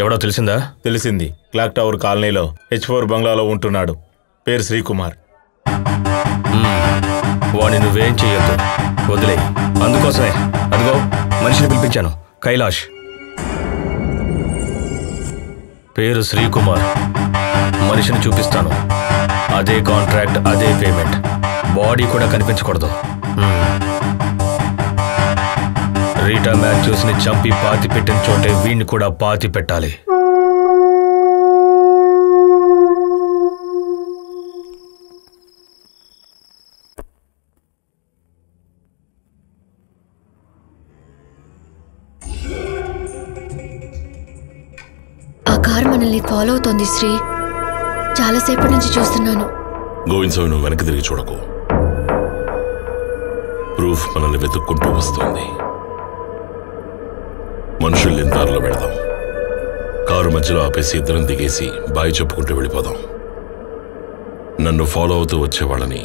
ఎవడో తెలిసిందా? తెలిసింది. క్లాక్ టవర్ కాలనీలో H4 బంగ్లాలో ఉంటున్నాడు. పేరు శ్రీకుమార్. వాడిని నువ్వేం చెయ్యొద్దు, వదిలే. అందుకోసమే అదిగో మనిషిని పిలిపించాను, కైలాష్. పేరు శ్రీకుమార్. మనిషిని చూపిస్తాను, అదే కాంట్రాక్ట్, అదే పేమెంట్. బాడీ కూడా కనిపించకూడదు. రీటా మ్యాథ్యూస్ని చంపి పాతి పెట్టిన చోటే వీణ్ణి కూడా పాతి పెట్టాలి. ఆ కారు మనల్ని ఫాలో అవుతోంది శ్రీ. చాలాసేపటి నుంచి చూస్తున్నాను. గోవింద్ స్వామి, నువ్వు వెనక్కి తిరిగి చూడకు. ప్రూఫ్ మనల్ని వెతుక్కుంటూ వస్తుంది. మనుషులు లేని దారిలో వెళదాం. కారు మధ్యలో ఆపేసి ఇద్దరం దిగేసి బాయ్ చెప్పుకుంటూ వెళ్ళిపోదాం. నన్ను ఫాలో అవుతూ వచ్చేవాళ్ళని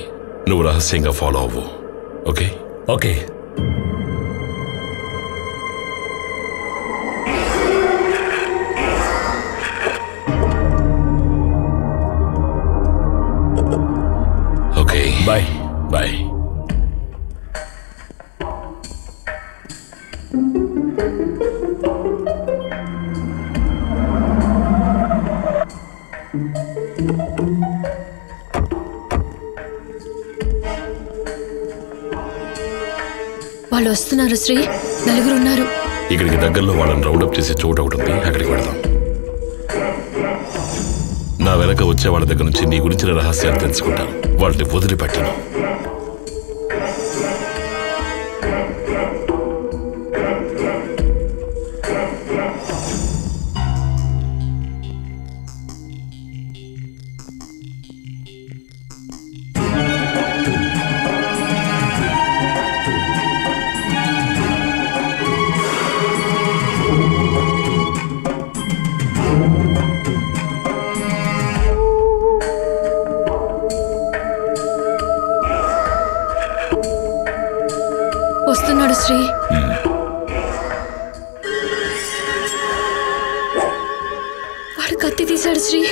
నువ్వు రహస్యంగా ఫాలో అవ్వు. Okay? Okay. Okay, bye. Bye. వాళ్ళు వస్తున్నారు శ్రీ. నలుగురు ఉన్నారు. ఇక్కడికి దగ్గరలో వాళ్ళని రౌండప్ చేసే చోటు ఒకటి ఉంది, అక్కడికి వెళదాం. నా వెనక వచ్చే వాళ్ళ దగ్గర నుంచి నీ గురించిన రహస్యాలు తెలుసుకుంటాను. వాళ్ళని వదిలిపెట్టను. వస్తున్నాడు శ్రీ. వాడు కత్తి తీశాడు శ్రీ.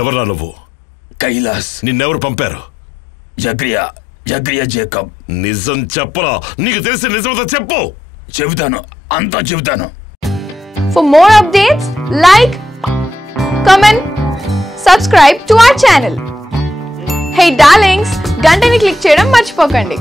ఎవరా నువ్వు? కైలాస్. నిన్నెవరు పంపారు? జగ్రియా జేకబ్. నిజం చెప్పరా? నీకు తెలిసిన నిజంతో చెప్పు. చెబుతాను, అంతా చెబుతాను. For more updates, like, comment, subscribe to our channel. Hey darlings, గంటని click చేయడం మర్చిపోకండి.